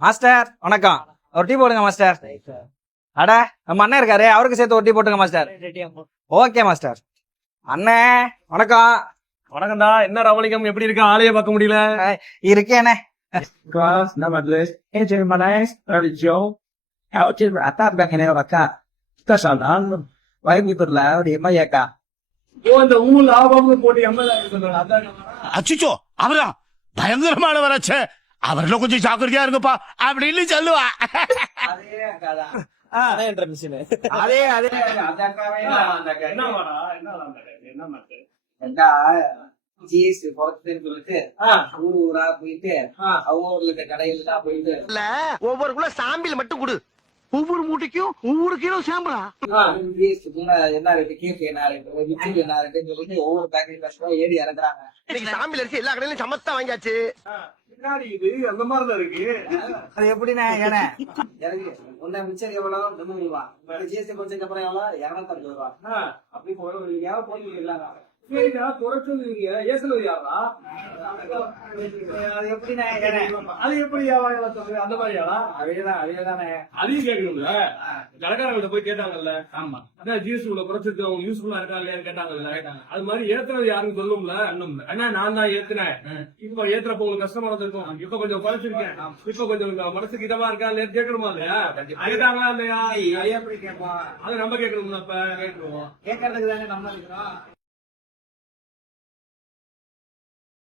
Master வணக்கம், ஒரு tea போடுங்க மாஸ்டர். அட நம்ம அண்ணன் இருக்காரு, அவருக்கு சேர்த்து ஒரு டீ போட்டுங்க மாஸ்டர். Okay master. அண்ணே வணக்கம். வணக்கம்டா. என்ன ரவலிங்கம், எப்படி இருக்க? ஆளையே பார்க்க முடியல. இருக்கேனே. இந்த ஊர் லாபம்னு போட்டு எம்எல்ஏ அச்சுச்சோ, அவரா பயங்கரமானவராச்சே. அவர்ல கொஞ்சம் ஜாக்கிரதையா இருங்கப்பா அப்படின்னு சொல்லுவா. அதே அதே சொல்லிட்டு ஊரா போயிட்டு அவங்க ஊர்ல இருக்க கடையில போயிட்டு ஒவ்வொருக்குள்ள சாம்பிள் மட்டும் கொடு. ஒவ்வொரு மூட்டைக்கும் ஒவ்வொரு கிலோ சாம்பிளா? என்ன ரேட்டு, கேக்கு என்ன ரேட்டு, இட்லி என்ன ரேட்டுன்னு சொல்லிட்டு ஒவ்வொரு பேக்கெட் கஷ்டம் ஏறி இறங்குறாங்க. இன்னைக்கு சாம்பிள் அரிசி எல்லா கடையிலும் சமத்தா வாங்கியாச்சு. பின்னாடி இது அந்த மாதிரிதான் இருக்கு. அது எப்படின்னா ஏன்னா எனக்கு ஒன்ன மிச்சம் எவ்வளவு 300 ரூபா, ஜிஎஸ்டி கொஞ்சம் அப்புறம் எவ்வளவு 250 ரூபா அப்படி போயிடலாம். சரிடா, குறைச்சது ஏசுனது யாரா? அது எப்படின்னா அது எப்படி அந்த மாதிரியாரா? அவையதானே அதையும் கேட்கணும்ல. கடைக்காரங்கிட்ட போய் கேட்டாங்கல்ல. ஆமா, அதான் ஜிஎஸ்டி உள்ள குறைச்சது அவங்க யூஸ்ஃபுல்லா இருக்கா இல்லையா கேட்டாங்கல்ல. அது மாதிரி ஏத்துறது யாருன்னு சொல்லும்ல. அண்ணா நான் தான் ஏத்துனேன், இப்ப ஏத்துறப்ப உங்களுக்கு கஷ்டமா இருக்கும், இப்ப கொஞ்சம் குறைச்சிருக்கேன், இப்ப கொஞ்சம் மனசுக்கு இதமா இருக்கா இல்லையா கேட்கணுமா இல்லையா? கேட்டாங்களா இல்லையா? எப்படி கேட்போம்? அது நம்ம கேட்கணும்ல. அப்ப கேட்கணும், கேட்கறதுக்கு தானே நம்ம இருக்கிறோம்.